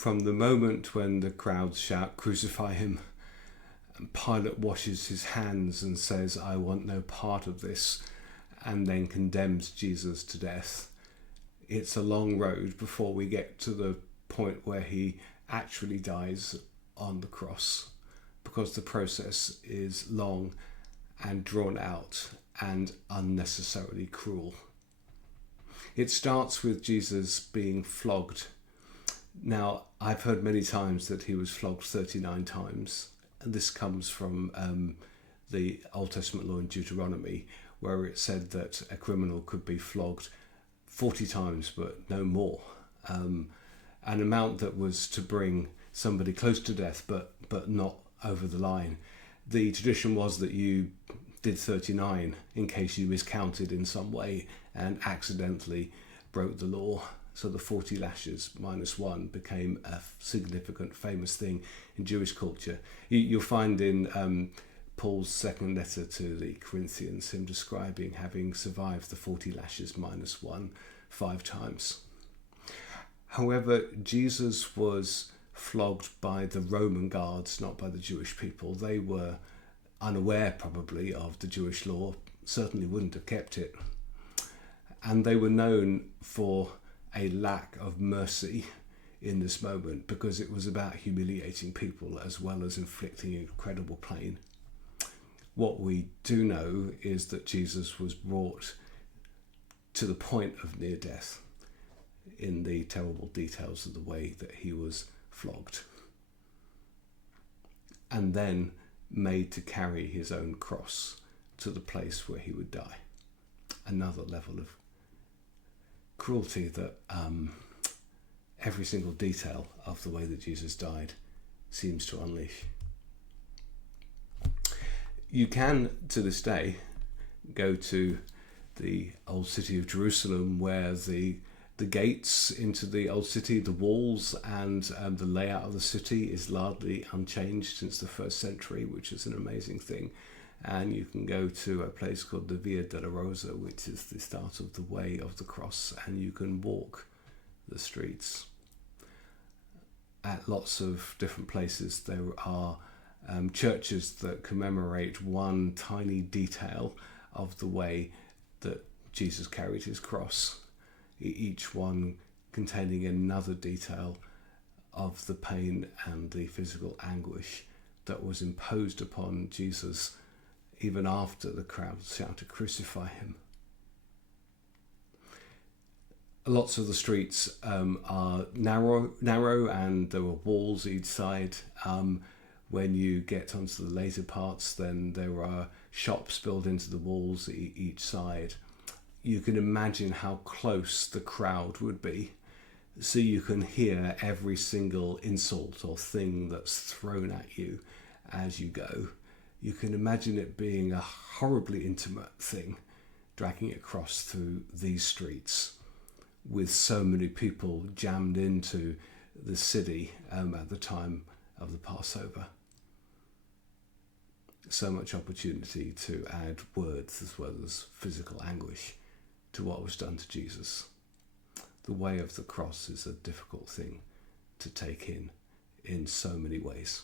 From the moment when the crowds shout, "Crucify him," and Pilate washes his hands and says, "I want no part of this," and then condemns Jesus to death, it's a long road before we get to the point where he actually dies on the cross, because the process is long and drawn out and unnecessarily cruel. It starts with Jesus being flogged. Now, I've heard many times that he was flogged 39 times. And this comes from the Old Testament law in Deuteronomy, where it said that a criminal could be flogged 40 times, but no more. An amount that was to bring somebody close to death, but not over the line. The tradition was that you did 39 in case you miscounted in some way and accidentally broke the law. So the 40 lashes minus one became a significant, famous thing in Jewish culture. You'll find in Paul's second letter to the Corinthians him describing having survived the 40 lashes minus one 5 times. However, Jesus was flogged by the Roman guards, not by the Jewish people. They were unaware probably of the Jewish law, certainly wouldn't have kept it. And they were known for a lack of mercy in this moment, because it was about humiliating people as well as inflicting incredible pain. What we do know is that Jesus was brought to the point of near death in the terrible details of the way that he was flogged, and then made to carry his own cross to the place where he would die. Another level of cruelty that every single detail of the way that Jesus died seems to unleash. You can, to this day, go to the old city of Jerusalem, where the gates into the old city, the walls and the layout of the city is largely unchanged since the 1st century, which is an amazing thing. And you can go to a place called the Via della Rosa, which is the start of the Way of the Cross, and you can walk the streets. At lots of different places there are churches that commemorate one tiny detail of the way that Jesus carried his cross, each one containing another detail of the pain and the physical anguish that was imposed upon Jesus even after the crowd shouted, "Crucify him." Lots of the streets are narrow, and there were walls each side. When you get onto the later parts, then there are shops built into the walls each side. You can imagine how close the crowd would be, so you can hear every single insult or thing that's thrown at you as you go. You can imagine it being a horribly intimate thing, dragging it across through these streets with so many people jammed into the city at the time of the Passover. So much opportunity to add words as well as physical anguish to what was done to Jesus. The way of the cross is a difficult thing to take in so many ways.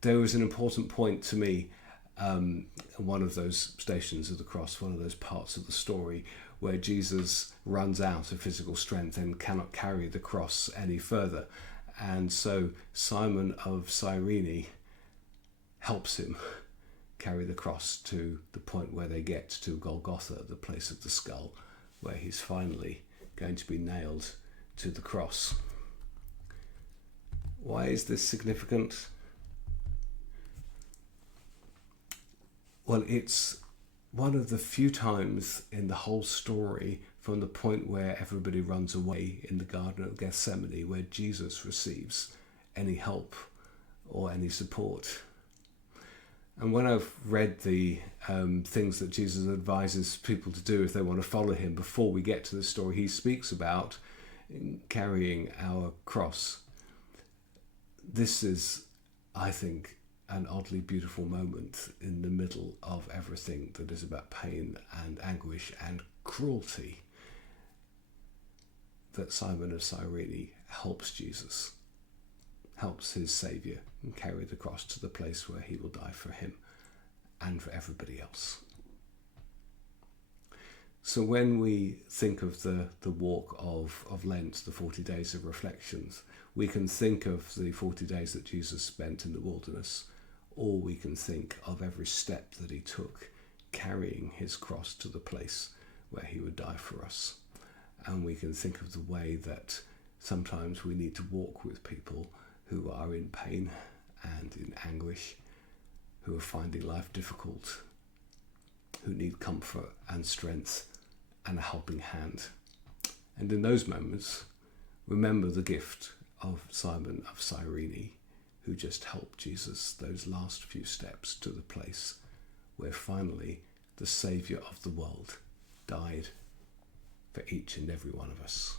There was an important point to me, one of those stations of the cross, one of those parts of the story where Jesus runs out of physical strength and cannot carry the cross any further. And so Simon of Cyrene helps him carry the cross to the point where they get to Golgotha, the place of the skull, where he's finally going to be nailed to the cross. Why is this significant? Well, it's one of the few times in the whole story, from the point where everybody runs away in the Garden of Gethsemane, where Jesus receives any help or any support. And when I've read the things that Jesus advises people to do if they want to follow him, before we get to the story, he speaks about carrying our cross. This is, I think, an oddly beautiful moment in the middle of everything that is about pain and anguish and cruelty. that Simon of Cyrene helps Jesus, helps his Saviour, and carry the cross to the place where he will die for him and for everybody else. So when we think of the walk of Lent, the 40 days of reflections, we can think of the 40 days that Jesus spent in the wilderness, or we can think of every step that he took carrying his cross to the place where he would die for us. And we can think of the way that sometimes we need to walk with people who are in pain and in anguish, who are finding life difficult, who need comfort and strength and a helping hand. And in those moments, remember the gift of Simon of Cyrene, who just helped Jesus those last few steps to the place where finally the Saviour of the world died for each and every one of us.